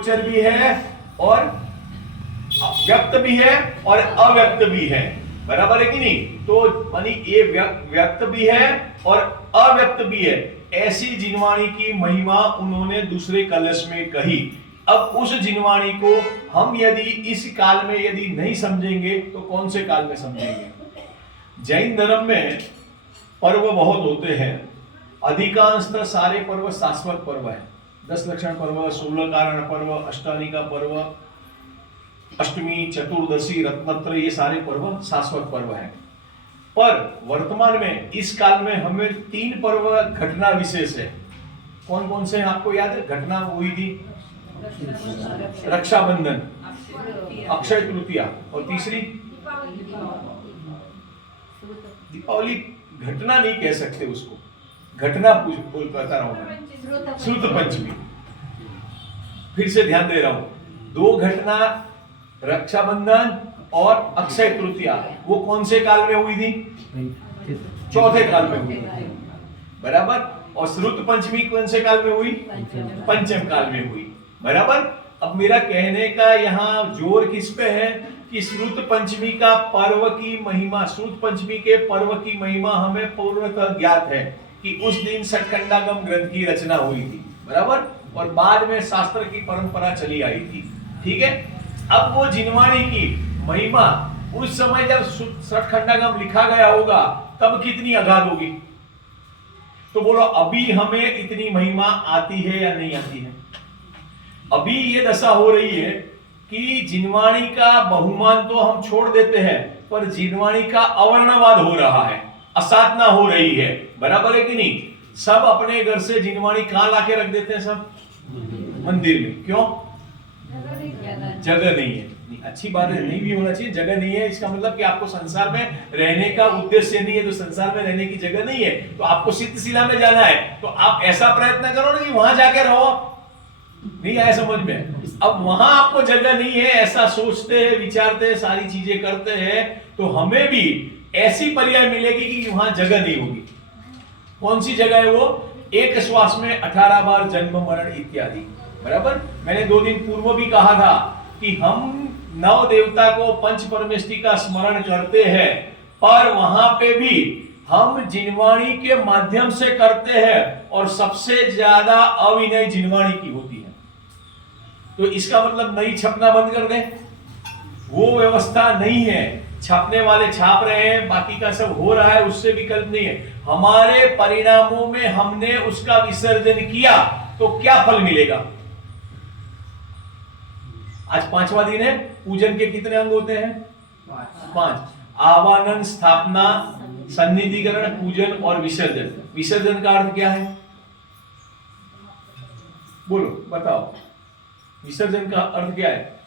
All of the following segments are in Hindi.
गोचर भी है और व्यक्त भी है और अव्यक्त भी है, बराबर है कि नहीं। तो मानी ये व्यक्त भी है और अव्यक्त भी है। ऐसी जिनवाणी की महिमा उन्होंने दूसरे कलश में कही। अब उस जिनवाणी को हम यदि इस काल में यदि नहीं समझेंगे तो कौन से काल में समझेंगे। जैन धर्म में पर्व बहुत होते हैं, अधिकांशतः सारे पर्व शाश्वत पर्व है। 10 लक्षण पर्व, 16 कारण पर्व, अष्टानिका पर्व, अष्टमी, चतुर्दशी, रत्नत्र, ये सारे पर्व शाश्वत पर्व है। पर वर्तमान में इस काल में हमें 3 पर्व घटना विशेष है। कौन कौन से हैं आपको याद है? घटना हुई थी रक्षाबंधन, अक्षय तृतीया और तीसरी दीपावली। घटना नहीं कह सकते उसको, घटना बोल पाता रहा हूं, श्रुत पंचमी। फिर से ध्यान दे रहा हूं, 2 घटना रक्षाबंधन और अक्षय तृतीया, वो कौन से काल में हुई थी? चौथे काल में हुई, बराबर। और श्रुत पंचमी कौन से काल में हुई? पंचम काल में हुई, बराबर। अब मेरा कहने का यहाँ जोर किस पे है कि श्रुत पंचमी का पर्व की महिमा, श्रुत पंचमी के पर्व की महिमा हमें पूर्णतः ज्ञात है कि उस दिन सटखंडागम ग्रंथ की रचना हुई थी, बराबर। और बाद में शास्त्र की परंपरा चली आई थी, ठीक है। अब वो जिनवाणी की महिमा उस समय जब सटखंडागम लिखा गया होगा तब कितनी अगाध होगी। तो बोलो अभी हमें इतनी महिमा आती है या नहीं आती है? अभी ये दशा हो रही है कि जिनवाणी का बहुमान तो हम छोड़ देते हैं, पर जिनवाणी का अवर्णवाद हो रहा है, असाधना हो रही है, बराबर है कि नहीं। सब अपने घर से जिनवाणी कहां लाके रख देते हैं? सब मंदिर में। क्यों? जगह नहीं है। अच्छी बात है, नहीं भी होना चाहिए। जगह नहीं है इसका मतलब कि आपको संसार में रहने का उद्देश्य नहीं है, तो संसार में रहने की जगह नहीं है, तो आपको सिद्धशिला में जाना है, तो आप ऐसा प्रयत्न करो ना कि वहां जाके रहो। नहीं आया समझ में? अब वहां आपको जगह नहीं है, ऐसा सोचते हैं, विचारते हैं, सारी चीजें करते हैं, तो हमें भी ऐसी पर्याय मिलेगी कि वहां जगह नहीं होगी। कौन सी जगह है वो? एक श्वास में 18 बार जन्म मरण इत्यादि, बराबर। मैंने 2 दिन पूर्व भी कहा था कि हम नव देवता को पंच परमेष्टि का स्मरण करते हैं, पर वहां पे भी हम जिनवाणी के माध्यम से करते हैं, और सबसे ज्यादा अविनय जिनवाणी की होती है। तो इसका मतलब नहीं छपना बंद कर दें, वो व्यवस्था नहीं है। छापने वाले छाप रहे हैं, बाकी का सब हो रहा है, उससे विकल्प नहीं है। हमारे परिणामों में हमने उसका विसर्जन किया तो क्या फल मिलेगा? आज 5वां दिन है। पूजन के कितने अंग होते हैं? 5। आवाहन, स्थापना, सन्निधिकरण, पूजन और विसर्जन। विसर्जन का अर्थ क्या है? बोलो, बताओ, विसर्जन का अर्थ क्या है?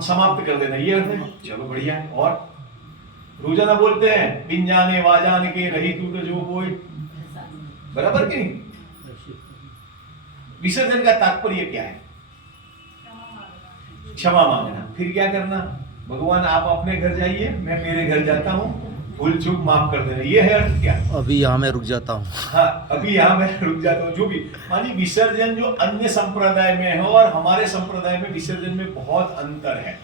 समाप्त कर देना, ये अर्थ है। चलो बढ़िया है। और रोजाना बोलते हैं बिन जाने वाजान के रही तू तो जो कोई, बराबर कि नहीं? विसर्जन का तात्पर्य क्या है? क्षमा मांगना। फिर क्या करना? भगवान आप अपने घर जाइए, मैं मेरे घर जाता हूँ, भूल चूक माफ कर देना। ये है अर्थ क्या? अभी यहाँ मैं रुक जाता हूँ। हाँ, अभी यहाँ मैं रुक जाता हूँ। जो भी मानी विसर्जन जो अन्य संप्रदाय में है और हमारे संप्रदाय में विसर्जन में बहुत अंतर है।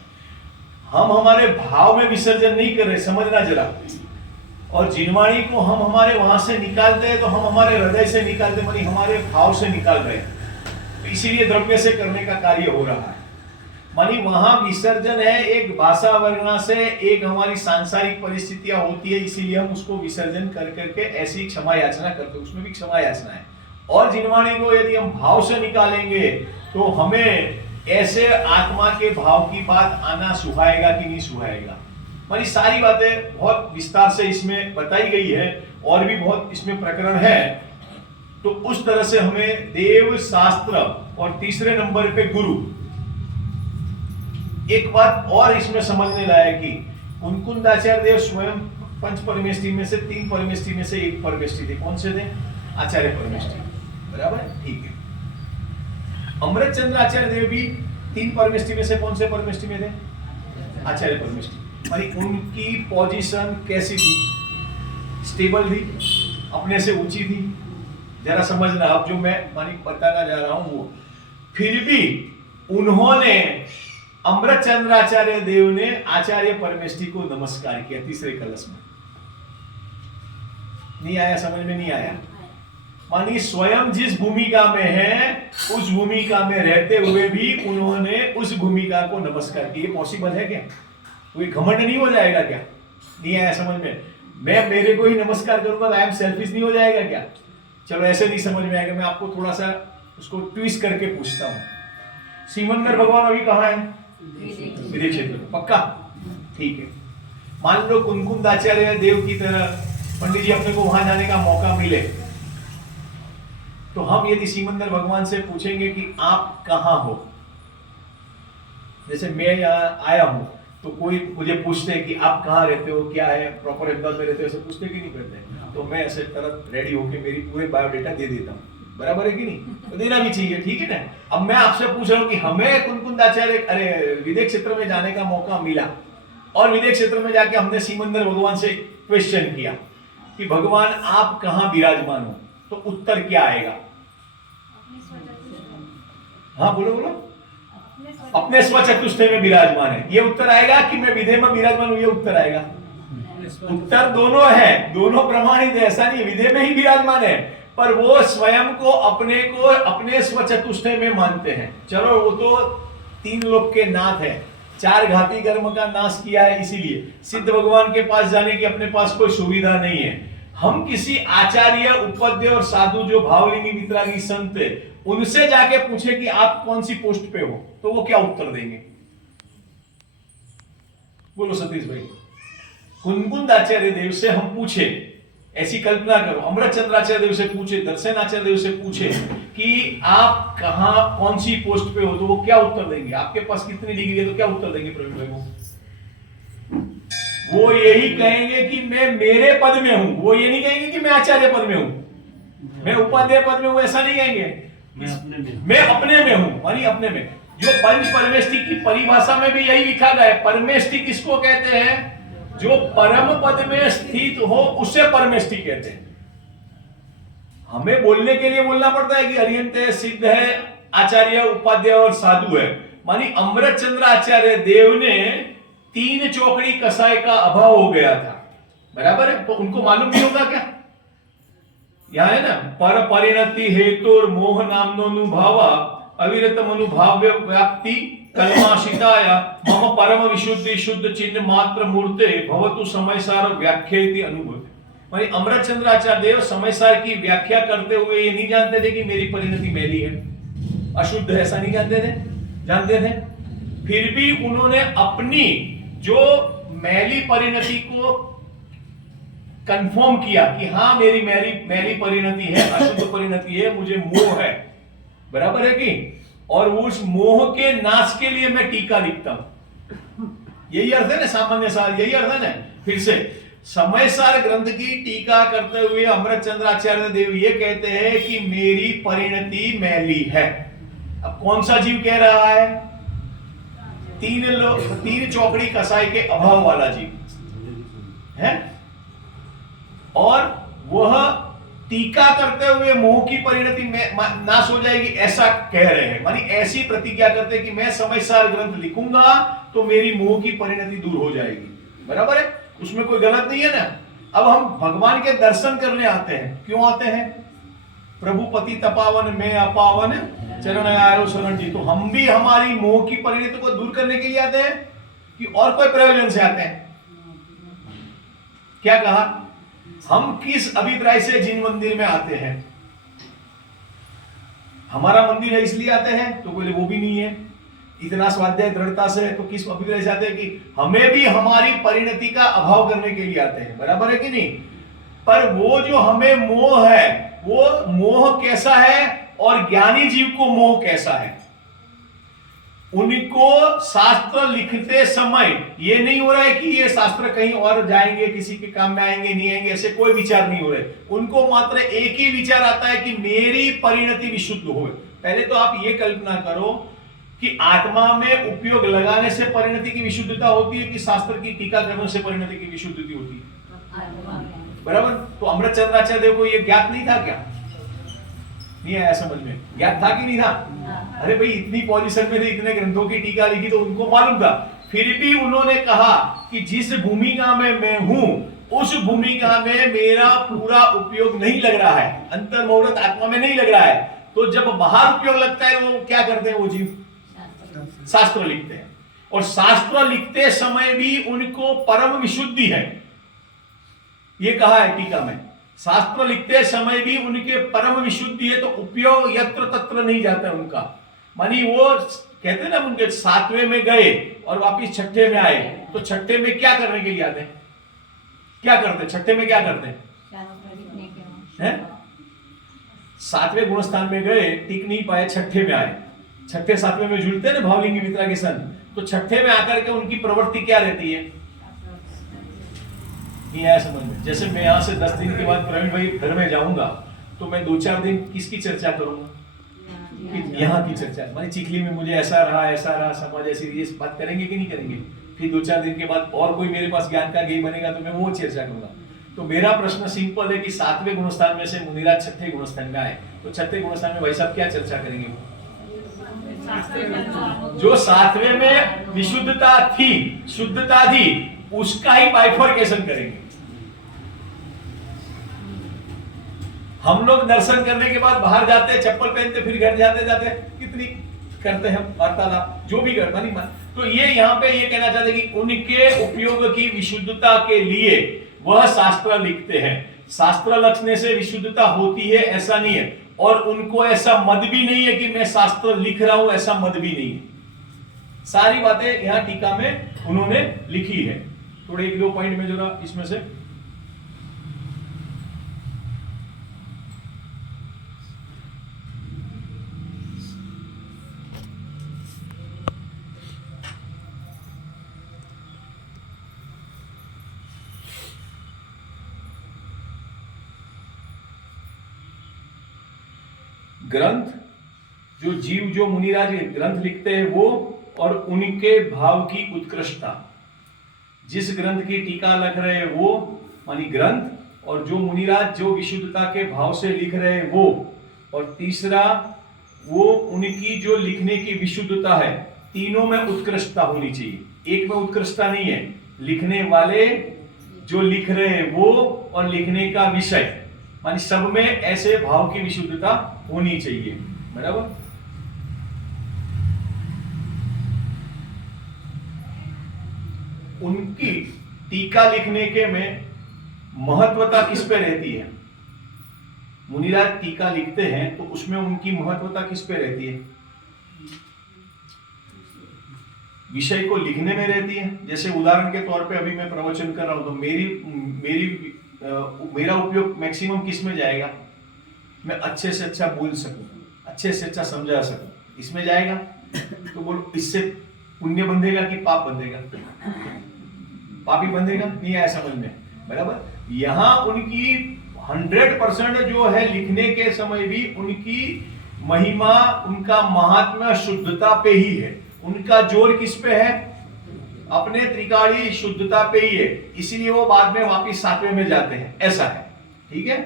हम हमारे भाव में विसर्जन नहीं कर रहे, समझना जरा। और जिनवाणी को हम हमारे वहां से निकालते हैं तो हम हमारे हृदय से निकालते, मानी हमारे भाव से निकाल रहे हैं, तो इसीलिए द्रव्य से करने का कार्य हो रहा है। मानी वहां विसर्जन है एक भाषा वर्णना से, एक हमारी सांसारिक परिस्थितियां होती है, इसीलिए हम उसको विसर्जन कर करके ऐसी क्षमा याचना करते हैं, उसमें भी क्षमा याचना है। और जिनवाणी को यदि हम भाव से निकालेंगे तो हमें ऐसे आत्मा के भाव की बात आना सुहाएगा कि नहीं सुहाएगा। मानी सारी बातें बहुत विस्तार से इसमें बताई गई है, और भी बहुत इसमें प्रकरण है। तो उस तरह से हमें देव, शास्त्र और तीसरे नंबर पे गुरु। एक बात और इसमें समझने लायक कि कुंकुंदाचार्य देव स्वयं पंच परमेष्टि में से 3 परमेष्टि में से एक परमेष्टि थे। कौन से थे? आचार्य परमेष्टि, बराबर, ठीक है। अमृतचंद्र आचार्य देव भी 3 परमेष्टि में से कौन से परमेष्टि में थे? आचार्य परमेष्टि। मानी उनकी पोजीशन कैसी थी? स्टेबल थी, अपने से ऊंची थी, जरा समझना, अब जो मैं मानी बताना जा रहा हूं वो, फिर भी उन्होंने अमृतचंद्राचार्य देव ने आचार्य परमेष्ठी को नमस्कार किया तीसरे कलश में। नहीं आया? समझ में नहीं आया? मानी स्वयं जिस भूमिका में है उस भूमिका में रहते हुए भी उन्होंने उस भूमिका को नमस्कार किया। पॉसिबल है क्या? कोई घमंड नहीं हो जाएगा क्या? नहीं आया समझ में? मैं मेरे को ही नमस्कार करूंगा तो आई एम सेल्फिश नहीं हो जाएगा क्या? चलो ऐसे नहीं समझ में आएगा, मैं आपको थोड़ा सा उसको ट्विस्ट करके पूछता हूं। सिमंदर भगवान अभी कहाँ है? विदेश क्षेत्र में। पक्का? ठीक है। मान लो कुंकुंदाचार्य देव की तरह पंडित जी अपने को वहां जाने का मौका मिले, तो हम यदि सिमंदर भगवान से पूछेंगे कि आप कहां हो, जैसे मैं यहाँ आया हूं तो कोई मुझे पूछते हैं कि आप कहाँ रहते हो, क्या है, प्रॉपर अहमदाबाद में रहते हो, ऐसे पूछते कि नहीं करते? तो मैं ऐसे तरह रेडी होके मेरी पूरे बायोडेटा दे देता हूँ। बराबर है कि नहीं? तो देना भी चाहिए, ठीक है ना। अब मैं आपसे पूछ रहा हूँ कि हमें कुंकुंदाचार्य अरे विदेश क्षेत्र में जाने का मौका मिला और विदेश क्षेत्र में जाके हमने सिमंदर भगवान से क्वेश्चन किया कि भगवान आप कहाँ विराजमान हो, तो उत्तर क्या आएगा? हाँ बोलो बोलो। अपने स्वचतुष्टय में विराजमान है, ये उत्तर आएगा कि मैं विदेह में विराजमान हूं, ये उत्तर आएगा? उत्तर दोनों है, दोनों प्रमाणित है। ऐसा नहीं विदेह में ही विराजमान है, पर वो स्वयं को अपने स्वचतुष्टय में मानते हैं। चलो वो तो तीन लोक के नाथ है, चार घाती कर्म का नाश किया है, इसीलिए सिद्ध भगवान के पास जाने की अपने पास कोई सुविधा नहीं है। हम किसी आचार्य उपद्य और साधु जो भावलिंगी वितरागी संत है उनसे जाके पूछे कि आप कौन सी पोस्ट पे हो, तो वो क्या उत्तर देंगे? बोलो सतीश भाई। कुंकुंदाचार्य देव से हम पूछे, ऐसी कल्पना करो, अमृतचंद्राचार्य देव से पूछे, दर्शनाचार्य देव से पूछे कि आप कहां कौन सी पोस्ट पे हो, तो वो क्या उत्तर देंगे? आपके पास कितनी डिग्री है, तो क्या उत्तर देंगे प्रवीण भाई को? वो यही कहेंगे कि मैं मेरे पद में हूं। वो ये नहीं कहेंगे कि मैं आचार्य पद में हूं, मैं उपाध्याय पद में हूं, ऐसा नहीं कहेंगे। मैं अपने में हूं, मानी अपने में। जो पंच परमेष्टि की परिभाषा में भी यही लिखा गया है। परमेष्टि किसको कहते हैं? जो परम पद में स्थित हो उसे परमेष्टि कहते हैं। हमें बोलने के लिए बोलना पड़ता है कि अरिहंत है, सिद्ध है, आचार्य, उपाध्याय और साधु है। मानी अमृतचंद्र आचार्य देव ने तीन चौकड़ी कसाई का अभाव हो गया था, बराबर है? तो उनको मालूम नहीं होगा क्या? यहां है ना, पर परिणति हेतु मोह नामनोनुभावा अविरत अनुभाव्य व्याप्ति कल्माशिताया मम परम विशुद्धि शुद्ध चिन्ह मात्र मूर्ते भवतु समयसार व्याख्येति अनुभव। मानी अमृतचंद्राचार्य देव समयसार की व्याख्या करते हुए ये नहीं जानते थे कि मेरी परिणति मैली है, अशुद्ध है, ऐसा नहीं जानते थे? जानते थे। फिर भी उन्होंने अपनी जो मैली परिणति को कंफर्म किया कि हाँ मेरी मैली परिणति है, अशुद्ध परिणति है, मुझे मोह है, बराबर है कि? और उस मोह के नाश के लिए मैं टीका लिखता हूं। यही अर्थ है ना, सामान्य सार, यही अर्थ है ना। फिर से समयसार ग्रंथ की टीका करते हुए अमृतचंद्राचार्य देव ये कहते हैं कि मेरी परिणति मैली है। अब कौन सा जीव कह रहा है? तीन चौकड़ी कसाई के अभाव वाला जीव है, और वह टीका करते हुए मोह की परिणति नाश हो जाएगी ऐसा कह रहे हैं। मानी ऐसी प्रतिज्ञा करते हैं कि मैं समयसार ग्रंथ लिखूंगा तो मेरी मोह की परिणति दूर हो जाएगी, बराबर है? उसमें कोई गलत नहीं है ना। अब हम भगवान के दर्शन करने आते हैं, क्यों आते हैं? प्रभु पति तपावन में अपावन चरण आयो शरण जी। तो हम भी हमारी मोह की परिणति को दूर करने के लिए आते हैं कि और कोई प्रयोजन से आते हैं? क्या कहा? हम किस अभिप्राय से जिन मंदिर में आते हैं? हमारा मंदिर है इसलिए आते हैं? तो बोले वो भी नहीं है। इतना स्वाध्याय दृढ़ता से, तो किस अभिप्राय से आते हैं? कि हमें भी हमारी परिणति का अभाव करने के लिए आते हैं, बराबर है कि नहीं? पर वो जो हमें मोह है, वो मोह कैसा है और ज्ञानी जीव को मोह कैसा है, उनको शास्त्र लिखते समय ये नहीं हो रहा है कि ये शास्त्र कहीं और जाएंगे, किसी के काम में आएंगे नहीं आएंगे, ऐसे कोई विचार नहीं हो रहे। उनको मात्र एक ही विचार आता है कि मेरी परिणति विशुद्ध हो। पहले तो आप ये कल्पना करो कि आत्मा में उपयोग लगाने से परिणति की विशुद्धता होती है कि शास्त्र की टीका करने से परिणति की विशुद्धि होती है, बराबर? तो अमृतचंद्राचार्य देव को यह ज्ञात नहीं था क्या? नहीं आया समझ में? ज्ञात था कि नहीं था? अरे भाई इतनी पोजीशन में थे, इतने ग्रंथों की टीका लिखी तो उनको मालूम था। फिर भी उन्होंने कहा कि जिस भूमिका में मैं हूं उस भूमिका में मेरा पूरा उपयोग नहीं लग रहा है, अंतर्मुहूर्त आत्मा में नहीं लग रहा है। तो जब बाहर उपयोग लगता है वो क्या करते हैं? वो जीव शास्त्र लिखते हैं, और शास्त्र लिखते समय भी उनको परम विशुद्धि है, ये कहा है टीका में। शास्त्र लिखते समय भी उनके परम विशुद्धि है, तो उपयोग यत्र तत्र नहीं जाता है उनका। मानी वो कहते हैं ना, उनके 7वें में गए और वापिस 6ठे में आए, तो 6ठे में क्या करने के लिए आते हैं? क्या करते? 6ठे में क्या करते हैं? 7वें गुण स्थान में गए, टिक नहीं पाए, 6ठे में आए। 6ठे 7वें में जुड़ते हैं ना भावलिंगी मित्रा के सन, तो 6ठे में आकर के उनकी प्रवृत्ति क्या रहती है? नहीं आया समझ में? जैसे मैं यहाँ से 10 दिन के बाद प्रवीण भाई घर में जाऊंगा, तो मैं 2-4 दिन किसकी चर्चा करूंगा? यहाँ की चर्चा। मानी चिखली में मुझे ऐसा रहा, समाज ऐसी, ये बात करेंगे कि नहीं करेंगे? फिर 2-4 दिन के बाद और कोई मेरे पास ज्ञान का गेय बनेगा तो मैं वो चर्चा करूंगा। तो मेरा प्रश्न सिंपल है कि 7वें गुणस्थान में से मुनिराज 6ठे गुणस्थान में आए, तो 6ठे गुणस्थान में भाई साहब क्या चर्चा करेंगे? जो 7वें में विशुद्धता थी, शुद्धता थी, उसका ही बाइफर्केशन करेंगे। हम लोग दर्शन करने के बाद बाहर जाते हैं, चप्पल पहनते, फिर घर जाते कितनी करते हैं वार्तालाप, जो भी कर मानी मान। तो ये यहाँ पे ये कहना चाहते कि उनके उपयोग की विशुद्धता के लिए वह शास्त्र लिखते हैं। शास्त्र लिखने से विशुद्धता होती है ऐसा नहीं है, और उनको ऐसा मत भी नहीं है कि मैं शास्त्र लिख रहा हूं, ऐसा मत भी नहीं है। सारी बातें यहाँ टीका में उन्होंने लिखी है। थोड़े 1-2 पॉइंट में जरा इसमें से ग्रंथ, जो जीव, जो मुनिराज ग्रंथ लिखते हैं वो, और उनके भाव की उत्कृष्टता। जिस ग्रंथ की टीका लिख रहे हैं वो मानी ग्रंथ, और जो मुनिराज जो विशुद्धता के भाव से लिख रहे हैं वो, और तीसरा वो उनकी जो लिखने की विशुद्धता है। तीनों में उत्कृष्टता होनी चाहिए, एक में उत्कृष्टता नहीं है। लिखने वाले जो लिख रहे हैं वो, और लिखने का विषय, मानी सब में ऐसे भाव की विशुद्धता होनी चाहिए। बराबर? उनकी टीका लिखने के में महत्वता किस पे रहती है? मुनिराज टीका लिखते हैं तो उसमें उनकी महत्वता किस पे रहती है? विषय को लिखने में रहती है। जैसे उदाहरण के तौर पे अभी मैं प्रवचन कर रहा हूं, तो मेरा उपयोग मैक्सिमम किस में जाएगा? मैं अच्छे से अच्छा बोल सकूं, अच्छे से अच्छा समझा सकूं, इसमें जाएगा। तो बोलो इससे पुण्य बंधेगा कि पाप बंधेगा? पापी बंधेगा। नहीं आया समझ में? बराबर? यहां उनकी 100% जो है लिखने के समय भी उनकी महिमा, उनका महात्म्य शुद्धता पे ही है। उनका जोर किस पे है? अपने त्रिकाली शुद्धता पे ही है, इसीलिए वो बाद में वापिस 7वें में जाते हैं, ऐसा है। ठीक है?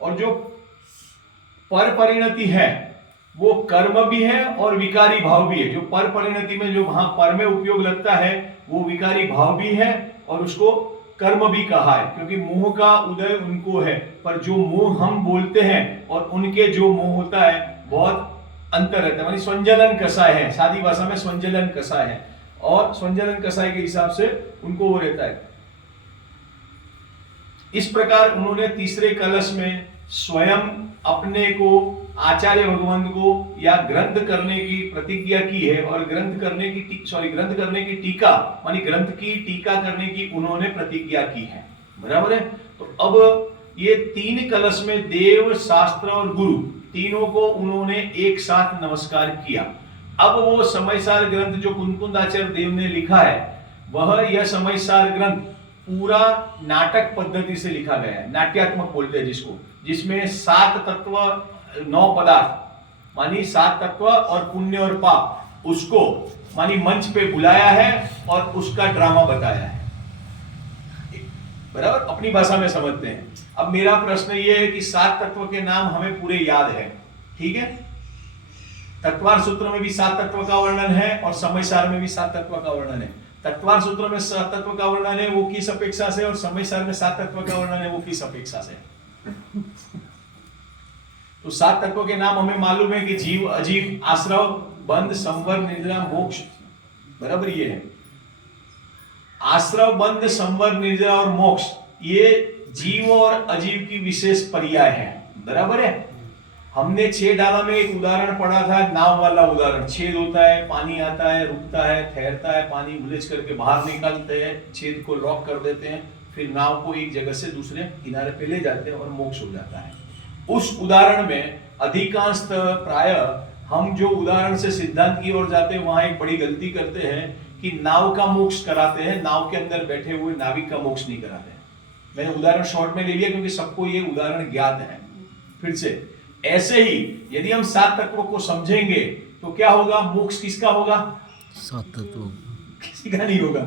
और जो पर परिणति है वो कर्म भी है और विकारी भाव भी है। जो पर परिणति में जो वहां पर में उपयोग लगता है वो विकारी भाव भी है, और उसको कर्म भी कहा है, क्योंकि मोह का उदय उनको है। पर जो मोह हम बोलते हैं और उनके जो मोह होता है बहुत अंतर रहता है। मानी स्वंजलन कसाय है, सादी भाषा में स्वंजलन कसाय है, और स्वंजलन कसाय के हिसाब से उनको वो रहता है। इस प्रकार उन्होंने तीसरे कलश में स्वयं अपने को आचार्य भगवंत को या ग्रंथ करने की प्रतिज्ञा की है, और ग्रंथ करने की टीका मानी ग्रंथ की टीका करने की उन्होंने प्रतिज्ञा की है। बराबर है? तो अब ये 3 कलश में देव, शास्त्र और गुरु तीनों को उन्होंने एक साथ नमस्कार किया। अब वो समयसार ग्रंथ जो कुंकुंदाचार्य देव ने लिखा है, वह यह समयसार ग्रंथ पूरा नाटक पद्धति से लिखा गया है। नाट्यात्मक बोलते हैं जिसको, जिसमें 7 तत्व 9 पदार्थ मानी 7 तत्व और पुण्य और पाप, उसको मानी मंच पे बुलाया है और उसका ड्रामा बताया है। बराबर, अपनी भाषा में समझते हैं। अब मेरा प्रश्न ये है कि 7 तत्व के नाम हमें पूरे याद है, ठीक है। तत्वार सूत्र में भी 7 तत्व का वर्णन है और समय सार में भी 7 तत्व का वर्णन है। तत्वार सूत्र में 7 तत्व का वर्णन है वो किस अपेक्षा से, और समय सार में 7 तत्व का वर्णन है वो किस अपेक्षा से। तो 7 तत्वों के नाम हमें मालूम है कि जीव, अजीव, आश्रव, बंध, संवर, निद्रा, मोक्ष, बराबर ये है। आश्रव, बंध, संवर, निद्रा और मोक्ष ये जीव और अजीव की विशेष पर्याय है, बराबर है। हमने 6 डाला में एक उदाहरण पढ़ा था, नाव वाला उदाहरण। छेद होता है, पानी आता है, रुकता है, ठहरता है, पानी उलझ करके बाहर निकालते हैं, छेद को लॉक कर देते हैं, फिर नाव को एक जगह से दूसरे किनारे पे ले जाते हैं और मोक्ष हो जाता है। उस उदाहरण में अधिकांश प्राय हम जो उदाहरण से सिद्धांत की ओर जाते हैं वहां एक बड़ी गलती करते हैं कि नाव का मोक्ष कराते हैं, नाव के अंदर बैठे हुए नाविक का मोक्ष नहीं कराते हैं। मैंने उदाहरण शॉर्ट में ले लिया क्योंकि सबको ये उदाहरण ज्ञात है। फिर से ऐसे ही यदि हम 7 तत्वों को समझेंगे तो क्या होगा, मोक्ष किसका होगा, 7 तत्व किसी का नहीं होगा।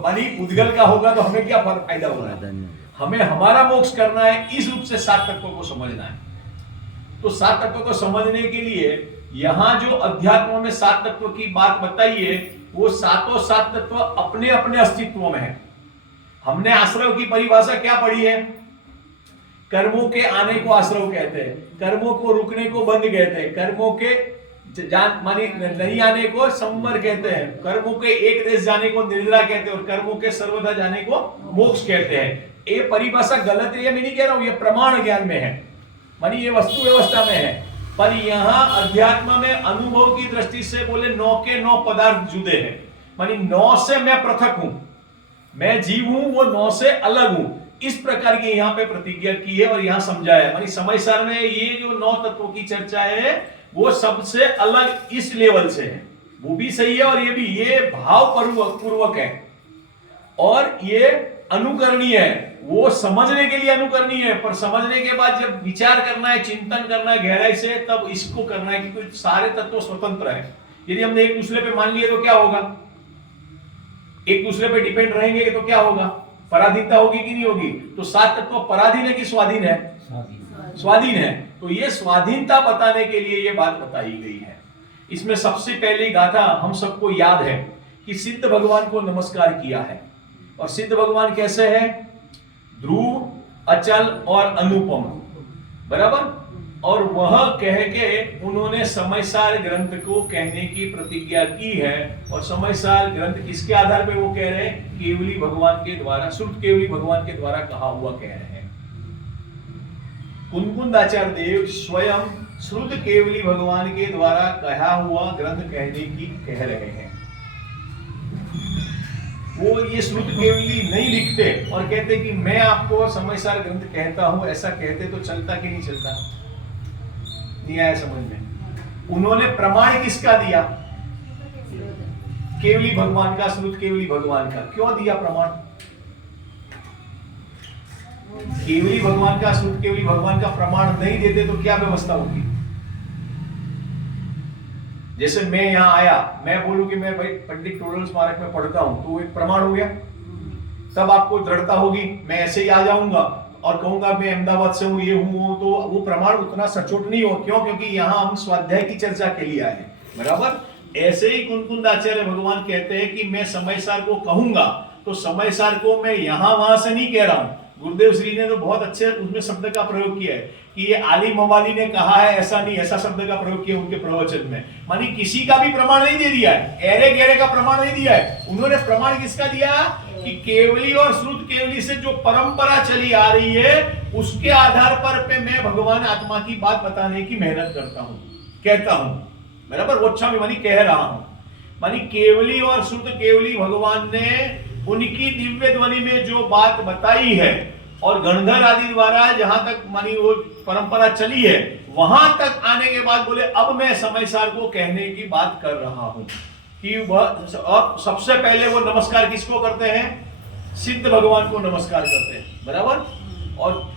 मानी उद्गल का होगा तो हमें क्या फायदा होगा, हमें हमारा मोक्ष करना है, इस रूप से 7 तत्वों को समझना है। तो 7 तत्वों को समझने के लिए यहां जो अध्यात्म में 7 तत्व की बात बताई है वो 7 तत्व अपने अपने अस्तित्व में है। हमने आश्रव की परिभाषा क्या पढ़ी है, कर्मों के आने को आश्रव कहते हैं, कर्मों को रुकने को बंध कहते हैं, कर्मों के मानी नहीं आने को संवर कहते हैं, कर्मों के एक देश जाने को निद्रा कहते हैं और कर्मों के सर्वदा जाने को मोक्ष कहते हैं। ये परिभाषा गलत है, मैं नहीं कह रहा हूं, ये प्रमाण ज्ञान में है, मानी ये वस्तु व्यवस्था में है। पर यहाँ अध्यात्म में अनुभव की दृष्टि से बोले 9 के 9 पदार्थ जुदे हैं, मानी 9 से मैं पृथक हूं, मैं जीव हूं, वो 9 से अलग हूं। इस प्रकार की यहाँ पे प्रतिज्ञा की है और यहाँ समझाया है। मानी समय सार में ये जो 9 तत्वों की चर्चा है वो सबसे अलग इस लेवल से है, वो भी सही है और ये भी, ये भाव पूर्वक है और ये अनुकरणीय है। वो समझने के लिए अनुकरणीय है, पर समझने के बाद जब विचार करना है, चिंतन करना है गहराई से, तब इसको करना है क्योंकि सारे तत्व स्वतंत्र है। यदि हमने एक दूसरे पे मान लिए तो क्या होगा, एक दूसरे पे डिपेंड रहेंगे तो क्या होगा, पराधीनता होगी कि नहीं होगी। तो 7 तत्व पराधीन है कि स्वाधीन है, स्वाधीन है। तो ये स्वाधीनता बताने के लिए ये बात बताई गई है। इसमें सबसे पहली गाथा हम सबको याद है कि सिद्ध भगवान को नमस्कार किया है। और सिद्ध भगवान कैसे है, ध्रुव, अचल और अनुपम, बराबर। और वह कह के उन्होंने समयसार ग्रंथ को कहने की प्रतिज्ञा की है। और समयसार ग्रंथ किसके आधार पे वो कह रहे हैं, केवली भगवान के द्वारा, श्रुत केवली भगवान के द्वारा कहा हुआ कह रहे हैं। कुंकुंदाचार्य देव स्वयं श्रुत केवली भगवान के द्वारा कहा हुआ ग्रंथ कहने की कह रहे हैं। वो ये श्रुत केवली नहीं लिखते और कहते कि मैं आपको समयसार ग्रंथ कहता हूं, ऐसा कहते तो चलता कि नहीं चलता, नहीं आया समझ में। उन्होंने प्रमाण किसका दिया, केवली भगवान का, श्रुत केवली भगवान का। क्यों दिया प्रमाण, केवली भगवान का, श्रुत केवली भगवान का प्रमाण नहीं देते तो क्या व्यवस्था होगी। जैसे मैं यहां आया, मैं बोलूं कि मैं भाई पंडित टोडल स्मारक में पढ़ता हूं, तो एक प्रमाण हो गया। तब आपको दृढ़ता होगी। मैं ऐसे ही आ जाऊंगा और कहूंगा मैं अहमदाबाद से हूं, ये हूं, तो वो प्रमाण उतना सचोट नहीं हो। क्यों, क्योंकि यहां हम स्वाध्याय की चर्चा के लिए आए हैं, बराबर। ऐसे ही कुंकुंदाचार्य भगवान कहते हैं कि मैं समयसार को कहूंगा तो समयसार को मैं यहां वहां से नहीं कह रहा हूं। गुरुदेव श्री ने तो बहुत अच्छे उसमें शब्द का प्रयोग किया है कि ये आली मवाली ने कहा है, ऐसा नहीं, ऐसा शब्द का प्रयोग किया उनके प्रवचन में। मानी किसी का भी प्रमाण नहीं दे दिया है, एरे गेरे का प्रमाण नहीं दिया है। उन्होंने प्रमाण किसका दिया कि केवली और श्रुत केवली से जो परंपरा चली आ रही है उसके आधार पर पे मैं भगवान आत्मा की बात बताने की मेहनत करता हूं, कहता हूं, बराबर। वो अच्छा मानी कह रहा हूं। मानी केवली और श्रुत केवली भगवान ने उनकी दिव्य ध्वनि में जो बात बताई है और गणधर आदि द्वारा जहां तक मानी वो परंपरा चली है, वहां तक आने के बाद बोले अब मैं समयसार को कहने की बात कर रहा हूं कि वह सबसे पहले वो नमस्कार किसको करते हैं, सिद्ध भगवान को नमस्कार करते हैं, बराबर। और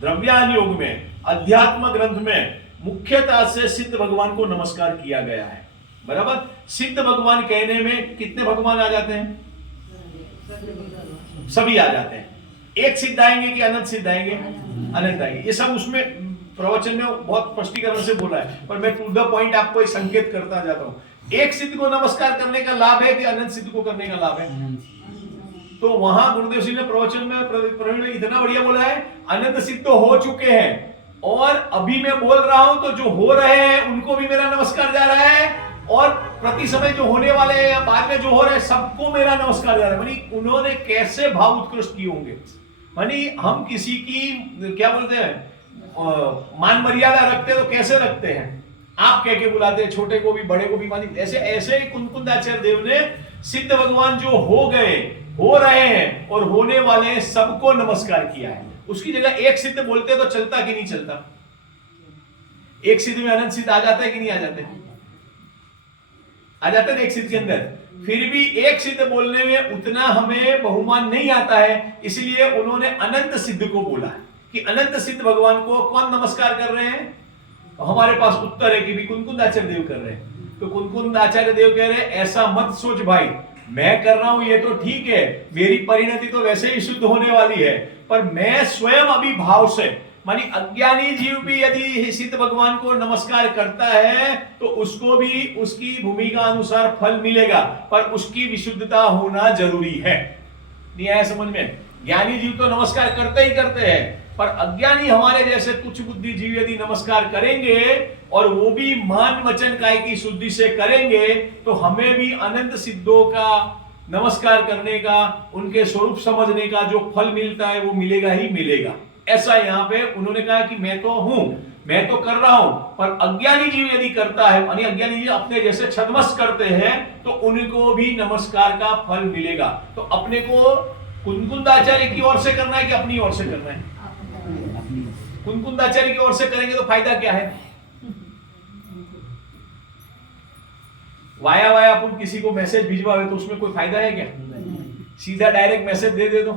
द्रव्यान योग में, अध्यात्म ग्रंथ में मुख्यतः से सिद्ध भगवान को नमस्कार किया गया है, बराबर। सिद्ध भगवान कहने में कितने भगवान आ जाते हैं, सभी आ जाते हैं। एक सिद्ध आएंगे कि अनंत सिद्ध आएंगे? अनंत आएंगे। ये सब उसमें प्रवचन में बहुत स्पष्टीकरण से बोला है, पर मैं टू द पॉइंट आपको एक संकेत करता जाता हूं। एक सिद्ध को नमस्कार करने का लाभ है कि अनंत सिद्ध को करने का लाभ है? तो वहां गुरुदेव सिंह ने प्रवचन में प्रवीण ने इतना बढ़िया बोला है, अनंत सिद्ध हो चुके हैं और अभी मैं बोल रहा हूं तो जो हो रहे हैं उनको भी मेरा नमस्कार जा रहा है, और प्रति समय जो होने वाले हैं या बाद में जो हो रहे हैं सबको मेरा नमस्कार जा रहा है। मानी उन्होंने कैसे भाव उत्कृष्ट किए होंगे। मानी हम किसी की क्या बोलते हैं मान मर्यादा रखते हैं तो कैसे रखते हैं? आप कह के बुलाते हैं, छोटे को भी बड़े को भी। मानी ऐसे ऐसे ही कुंकुंदाचार्य देव ने सिद्ध भगवान जो हो गए, हो रहे हैं और होने वाले हैं सबको नमस्कार किया है। उसकी जगह एक सिद्ध बोलते तो चलता कि नहीं चलता? एक सिद्ध में अनंत सिद्ध आ जाता है कि नहीं आ जाते? आ जाते हैं एक सिद्ध के अंदर। फिर भी एक सिद्ध बोलने में उतना हमें बहुमान नहीं आता है, इसलिए उन्होंने अनंत सिद्ध को बोला कि अनंत सिद्ध भगवान को कौन नमस्कार कर रहे हैं। तो हमारे पास उत्तर है कि भी कुंकुंदाचार्य देव कर रहे हैं। तो कुंकुंदाचार्य देव कह रहे हैं ऐसा मत सोच भाई, मैं कर रहा हूं ये तो ठीक है, मेरी परिणति तो वैसे ही शुद्ध होने वाली है, पर मैं स्वयं अभी भाव से, मानी अज्ञानी जीव भी यदि सिद्ध भगवान को नमस्कार करता है तो उसको भी उसकी भूमिका अनुसार फल मिलेगा, पर उसकी विशुद्धता होना जरूरी है। नहीं आया समझ में? ज्ञानी जीव तो नमस्कार करते ही करते हैं, पर अज्ञानी हमारे जैसे तुच्छ बुद्धि जीव यदि नमस्कार करेंगे और वो भी मान वचन काय की शुद्धि से करेंगे तो हमें भी अनंत सिद्धों का नमस्कार करने का, उनके स्वरूप समझने का जो फल मिलता है वो मिलेगा ही मिलेगा। ऐसा यहाँ पे उन्होंने कहा कि मैं तो हूं, मैं तो कर रहा हूं, पर अज्ञानी जीव यदि करता है, यानी अज्ञानी जीव अपने जैसे छद्मस करते हैं तो उनको भी नमस्कार का फल मिलेगा। तो अपने को कुंकुंदाचार्य की ओर से करना है कि अपनी ओर से करना है? कुंकुंदाचार्य की ओर से करेंगे तो फायदा क्या है? वाया वाया अपन किसी को मैसेज भिजवावे तो उसमें कोई फायदा है क्या? सीधा डायरेक्ट मैसेज दे दो,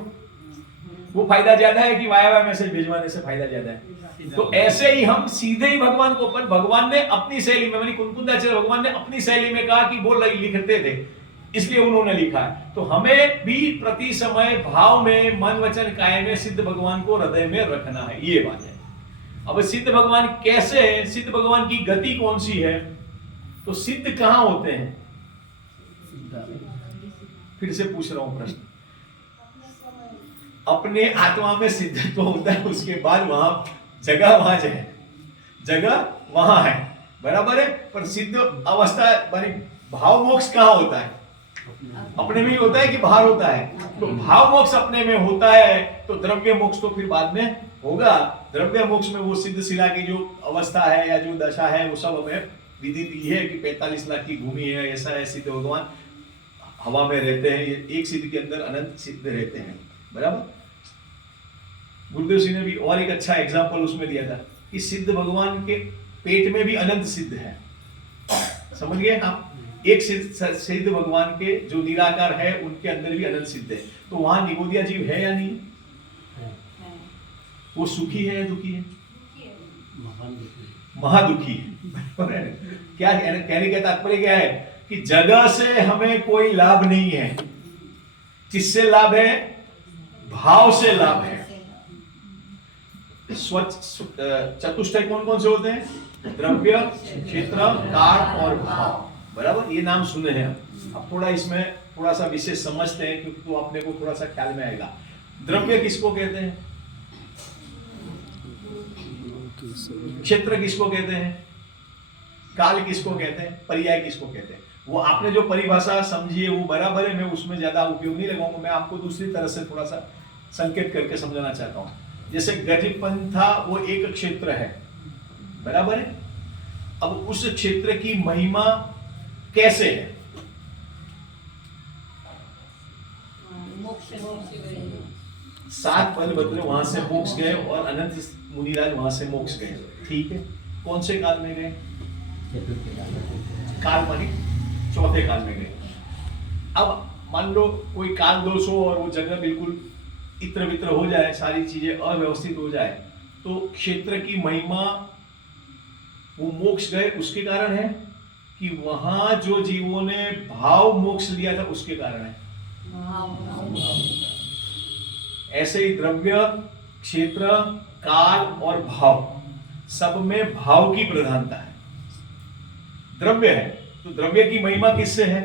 वो फायदा ज्यादा है कि वाया वाया मैसेज भिजवाने से फायदा ज्यादा है? तो ऐसे ही हम सीधे ही भगवान को, पर भगवान ने अपनी शैली में, कुंकुंदाचार्य भगवान ने अपनी शैली में कहा कि बोल रही लिखते थे इसलिए उन्होंने लिखा है। तो हमें भी प्रति समय भाव में, मन वचन काया में सिद्ध भगवान को हृदय में रखना है, ये बात है। अब सिद्ध भगवान कैसे है, सिद्ध भगवान की गति कौन सी है? तो सिद्ध कहां होते हैं? फिर से पूछ रहा हूं प्रश्न। अपने आत्मा में सिद्ध तो होता है, उसके बाद वहां जगह वहां है, जगह वहां है, बराबर है। पर सिद्ध अवस्था मानी भाव मोक्ष कहां होता है? अपने में ही होता है कि बाहर होता है? तो भाव मोक्ष अपने में होता है, तो द्रव्य मोक्ष तो फिर बाद में होगा। द्रव्य मोक्ष में वो सिद्ध शिला की जो अवस्था है या जो दशा है वो सब हमें विदित है कि 45 लाख की भूमि है, ऐसा है। सिद्ध भगवान हवा में रहते हैं, एक सिद्ध के अंदर अनंत सिद्ध रहते हैं, बराबर। गुरुदेव सिंह ने भी और एक अच्छा एग्जाम्पल उसमें दिया था कि सिद्ध भगवान के पेट में भी अनंत सिद्ध है। समझ गए आप? एक सिद्ध भगवान के जो निराकार है उनके अंदर भी अनंत सिद्ध है। तो वहां निगोदिया जीव है या नहीं? वो सुखी है या दुखी है? महादुखी है। क्या कहने का तात्पर्य क्या है कि जगह से हमें कोई लाभ नहीं है। किससे लाभ है? भाव से लाभ है। चतुष्टय कौन कौन से होते हैं? द्रव्य, क्षेत्र, काल और भाव, बराबर। ये नाम सुने हैं। अब थोड़ा इसमें थोड़ा सा विशेष समझते हैं क्योंकि तो अपने को थोड़ा सा ख्याल में आएगा। द्रव्य किसको कहते हैं? क्षेत्र किसको कहते हैं? काल किसको कहते हैं? पर्याय किसको कहते हैं? वो आपने जो परिभाषा समझी है वो बराबर है, मैं उसमें ज्यादा उपयोग नहीं लगाऊंगा। मैं आपको दूसरी तरह से थोड़ा सा संकेत करके समझाना चाहता हूं। जैसे गजपंथा वो एक क्षेत्र है, बराबर है। अब उस क्षेत्र की महिमा कैसे है? सात बलभद्र वहां से मोक्ष गए और अनंत मुनिराज वहां से मोक्ष गए, ठीक है। कौन से काल में गए? काल मानी चौथे काल में गए। अब मान लो कोई काल दोष हो और वो जगह बिल्कुल इत्र वित्र हो जाए, सारी चीजें अव्यवस्थित हो जाए, तो क्षेत्र की महिमा, वो मोक्ष गए उसके कारण है कि वहां जो जीवों ने भाव मोक्ष लिया था उसके कारण है। ऐसे ही द्रव्य, क्षेत्र, काल और भाव, सब में भाव की प्रधानता है। द्रव्य है तो द्रव्य की महिमा किससे है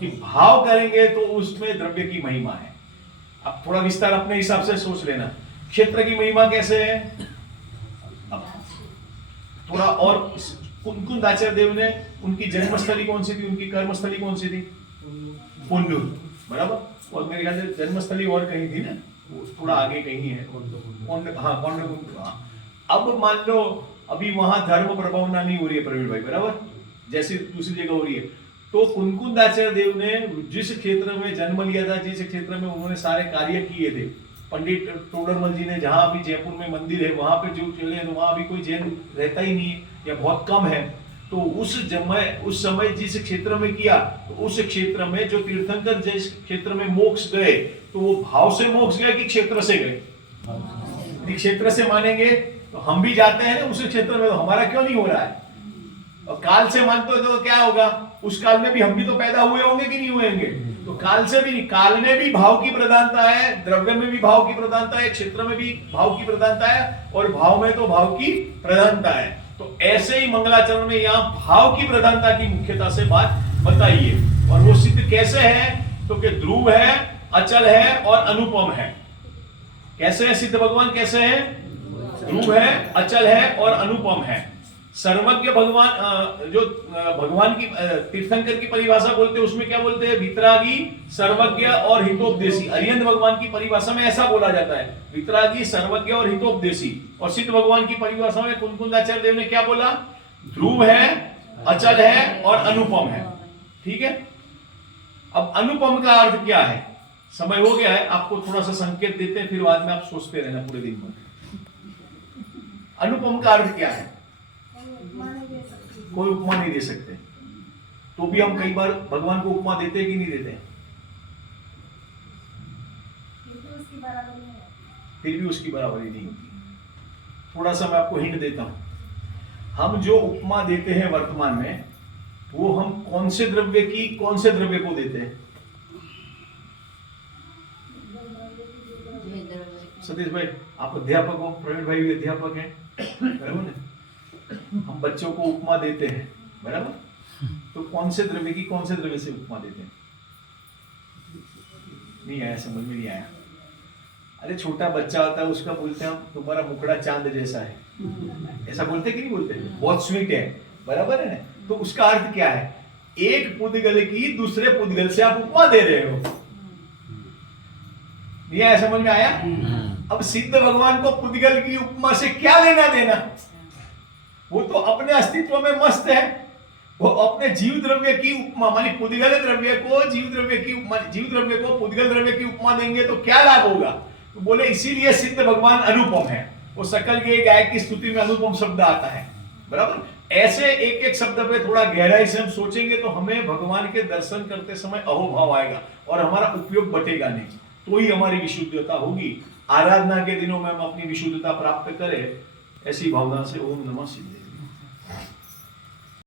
कि भाव करेंगे तो उसमें द्रव्य की महिमा है। अब थोड़ा विस्तार अपने हिसाब से सोच लेना। क्षेत्र की महिमा कैसे है, अब थोड़ा और कुंकुंद आचार्य देव ने, उनकी जन्मस्थली कौन सी थी, उनकी कर्मस्थली कौन सी थी, पुण्यूर, बराबर। और मेरे ख्याल से जन्मस्थली और कहीं थी ना, थोड़ा आगे कहीं है, हाँ। अब मान लो अभी वहां धर्म प्रभावना नहीं हो रही है प्रवीण भाई, बराबर, जैसी दूसरी जगह हो रही है। तो कुंकुंद आचार्य देव ने जिस क्षेत्र में जन्म लिया था, जिस क्षेत्र में उन्होंने सारे कार्य किए थे, पंडित टोडरमल जी ने, जहां अभी जयपुर में मंदिर है वहां पे जो चले, तो वहां अभी कोई जैन रहता ही नहीं है या बहुत कम है। तो उस समय जिस क्षेत्र में किया, तो उस क्षेत्र में जो तीर्थंकर जिस क्षेत्र में मोक्ष गए, तो वो भाव से मोक्ष गए कि क्षेत्र से गए? यदि क्षेत्र से मानेंगे तो हम भी जाते हैं ना उस क्षेत्र में, तो हमारा क्यों नहीं हो रहा है? और काल से मानते हो तो क्या होगा, उस काल में भी हम भी तो पैदा हुए होंगे कि नहीं हुए होंगे? तो काल से भी नहीं, काल में भी भाव की प्रधानता है, द्रव्य में भी भाव की प्रधानता है, क्षेत्र में भी भाव की प्रधानता है, और भाव में तो भाव की प्रधानता है। तो ऐसे ही मंगलाचरण में यहाँ भाव की प्रधानता की मुख्यता से बात बताइए। और वो सिद्ध कैसे है, तो कि ध्रुव है, अचल है और अनुपम है। कैसे है सिद्ध भगवान, कैसे है? ध्रुव है, अचल है और अनुपम है। सर्वज्ञ भगवान, जो भगवान की तीर्थंकर की परिभाषा बोलते हैं उसमें क्या बोलते हैं, वितरागी, सर्वज्ञ और हितोपदेशी। अरिहंत भगवान की परिभाषा में ऐसा बोला जाता है, वितरागी, सर्वज्ञ और हितोपदेशी। और सिद्ध भगवान की परिभाषा में कुंकुंदाचार्य देव ने क्या बोला, ध्रुव है, अचल है और अनुपम है। ठीक है, अब अनुपम का अर्थ क्या है? समय हो गया है, आपको थोड़ा सा संकेत देते हैं, फिर बाद में आप सोचते रहना पूरे दिन भर। अनुपम का अर्थ क्या है? कोई उपमा नहीं दे सकते, तो भी हम कई बार भगवान को उपमा देते हैं कि नहीं देते? फिर भी उसकी बराबरी नहीं होती। थोड़ा सा मैं आपको हिंट देता हूं, हम जो उपमा देते हैं वर्तमान में, वो हम कौन से द्रव्य की, कौन से द्रव्य को देते हैं? सतीश भाई आप अध्यापक हो, प्रवीण भाई भी अध्यापक हैं, बराबर ना? हम बच्चों को उपमा देते हैं, बराबर, तो कौन से द्रव्य की, कौन से द्रव्य से उपमा देते हैं? नहीं आया, समझ में नहीं आया। अरे छोटा बच्चा होता है, उसका बोलते हैं हम, तुम्हारा मुखड़ा चांद जैसा है, ऐसा बोलते कि नहीं बोलते? बहुत स्वीट है, बराबर है ना? तो उसका अर्थ क्या है, एक पुद्गल की दूसरे पुद्गल से आप उपमा दे रहे हो। नहीं आया, समझ में आया? अब सिद्ध भगवान को पुद्गल की उपमा से क्या लेना देना? वो तो अपने अस्तित्व में मस्त है, वो अपने जीव द्रव्य की उपमा, मानी पुद्गल द्रव्य को जीव द्रव्य की उपमा, जीव द्रव्य को पुद्गल द्रव्य की उपमा देंगे तो क्या लाभ होगा? तो बोले इसीलिए सिद्ध भगवान अनुपम है। वो सकल के गायक की स्तुति में अनुपम शब्द आता है, बराबर। ऐसे एक एक शब्द पे थोड़ा गहराई से हम सोचेंगे तो हमें भगवान के दर्शन करते समय अहोभाव आएगा और हमारा उपयोग बटेगा नहीं, तो ही हमारी विशुद्धता होगी। आराधना के दिनों में हम अपनी विशुद्धता प्राप्त करें, ऐसी भावना से ओम नमः शिवाय।